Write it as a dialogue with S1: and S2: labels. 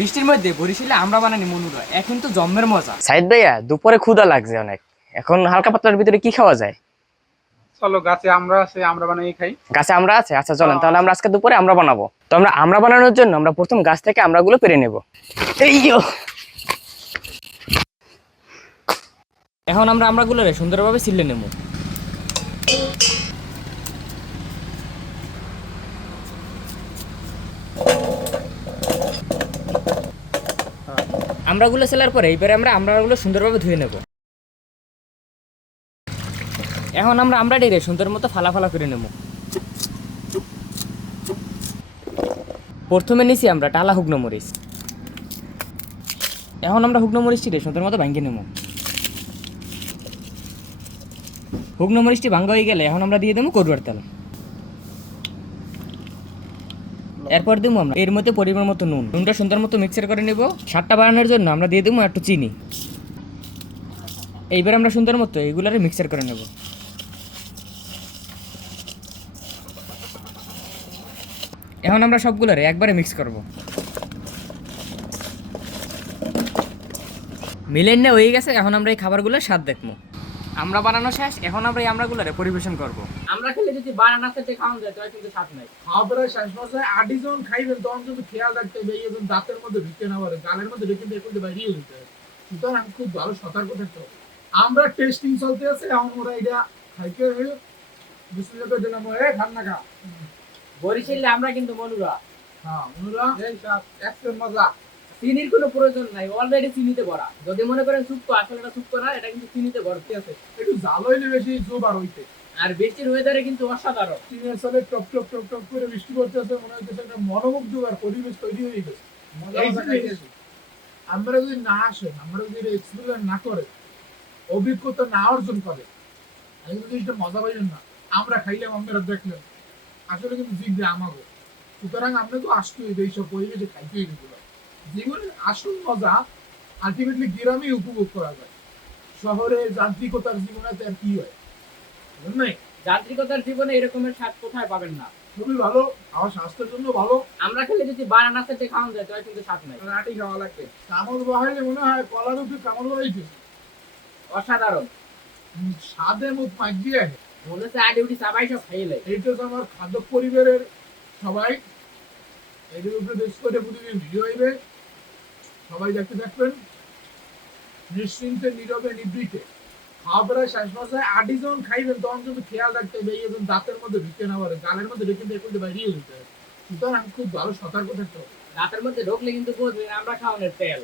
S1: বৃষ্টির মধ্যে বরিশালে আমরা বানানি মনুরা। এখন তো জন্মের মজা।
S2: সাইদ ভাইয়া দুপুরে ক্ষুধা লাগছে অনেক। এখন হালকা পাতলার ভিতরে কি খাওয়া যায়?
S3: চলো গাছে আমরা আছে আমরা বানাই খাই।
S2: গাছে আমরা আছে? আচ্ছা চলেন তাহলে আমরা আজকে দুপুরে আমরা বানাবো। তো আমরা আমরা বানানোর জন্য আমরা প্রথম গাছ থেকে আমরাগুলো পেরে নেব। এই
S1: এখন আমরা সুন্দরভাবে ছিলে নেব। আমরাগুলো সেলার পরে এইবারে আমরা আমরাগুলো সুন্দরভাবে ধুয়ে নেব। এখন আমরা আমরা ডেরে সুন্দর মতো ফালা ফালা করে নেব। প্রথমে নিছি আমরা টালা হুগনো মরিচ। এখন আমরা হুগনো মরিচটি সুন্দর মতো ভাঙিয়ে নেব। শুকনো মরিচটি ভাঙ্গা হয়ে গেলে এখন আমরা দিয়ে দেবো করুয়ার তেল। এরপর দেবো আমরা। এর মধ্যে পরিমাণ মতো নুন। নুনটা সুন্দর মতো মিক্সার করে নেব। স্বাদটা বাড়ানোর জন্য আমরা দিয়ে দেবো একটু চিনি। এইবার আমরা সুন্দর মতো এইগুলারে মিক্সার করে নেব। এখন আমরা সবগুলোরে একবারে মিক্স করব। মিলেন না, হয়ে গেছে। এখন আমরা এই খাবারগুলোর স্বাদ দেখব। আমরা বানানো শেষ এখন আমরা এই আমরাগুলোরে পরিবেশন করব। আমরা খেলে যদি বানানো খেতে খাওয়ান যায় তাহলে কিন্তু স্বাদ নাই।
S4: খাবারের শেষ মাসে আটি যখন খাইবেন তখন কিন্তু খেয়াল রাখতে হবে এই দাঁতের মধ্যে ঢুকে না পারে গালের মধ্যে ঢুকে বের করতে বাইরে হইতে হবে সুতরাং খুব ভালো সতর্ক থাকতে হবে। আমরা টেস্টিং চলতে আছে এখন ওরা এটা খাইতে বিসমিল্লাহ করে দিলাম এ খান না খা।
S1: বরিশালে আমরা কিন্তু মনুরা
S4: হ্যাঁ অনুরা একশো মজা।
S1: চিনির কোনো প্রয়োজন নাই অলরেডি চিনিতে ভরা। যদি মনে করেন সুপ্ত আসলে এটা সুপ্ত না এটা কিন্তু চিনিতে ভর্তি আছে
S4: একটু জাল হইলে বেশি জোর আর হইতে।
S1: আর বৃষ্টির ওয়েদারে কিন্তু অসাধারণ।
S4: চীনের সালে টপ টপ টপ টপ করে বৃষ্টি পড়তেছে মনে হচ্ছে একটা মনোমুগ্ধকর পরিবেশ তৈরি হয়ে গেছে। আমরা যদি না আসে আমরা যদি এক্সপিরিয়েন্স না করে অভিজ্ঞতা না অর্জন করে আমি কিন্তু জিনিসটা মজা পাইলেন না। আমরা খাইলাম আমরা দেখলাম আসলে কিন্তু জিগবে আমাগো। সুতরাং আমরা তো আসতে হইবে এইসব পরিবেশে খাইতে হইবে। জীবনের আসল মজা আলটিমেটলি গ্রামে উপভোগ করা যায়। শহরে যান্ত্রিকতার জীবনে আর কি হয়? নাই?
S1: যান্ত্রিকতার জীবনে এরকমের স্বাদ কোথায় পাবেন না?
S4: খুবই ভালো আমার স্বাস্থ্যের জন্য ভালো।
S1: আমরা খেলে যদি বানানা খেতে খাওয়ান যায় তাহলে কিন্তু স্বাদ নাই।
S4: রাটি খাওয়া লাগবে। কামড় বাহাইলে মনে হয় কলার উপরে কামড় বাহাইছে।
S1: অসাধারণ।
S4: স্বাদে মুখ মাগিয়ে
S1: মনে হচ্ছে আডি উঠি সবাই সব খাইলে
S4: এইটা তো আমার খাদ্য পরিবারের সবাই। এদের উপরে বেশ করে প্রতিদিন ভিডিও হইবে সবাই দেখতে থাকবেন নিশ্চিন্তে, নীরবে, নিবৃতে। প্রায় শেষ আটি যখন খাইবেন, তখন কিন্তু খেয়াল রাখতে হবে, এই দাঁতের মধ্যে ঢুকে না পারে গালের মধ্যে ঢুকে বের করতে বাইরে দিতে হবে। সুতরাং খুব ভালো সতর্ক থাকতে হবে।
S1: দাঁতের মধ্যে ঢুকলে কিন্তু বুঝবেন আমরা খাওয়ানোর তেল।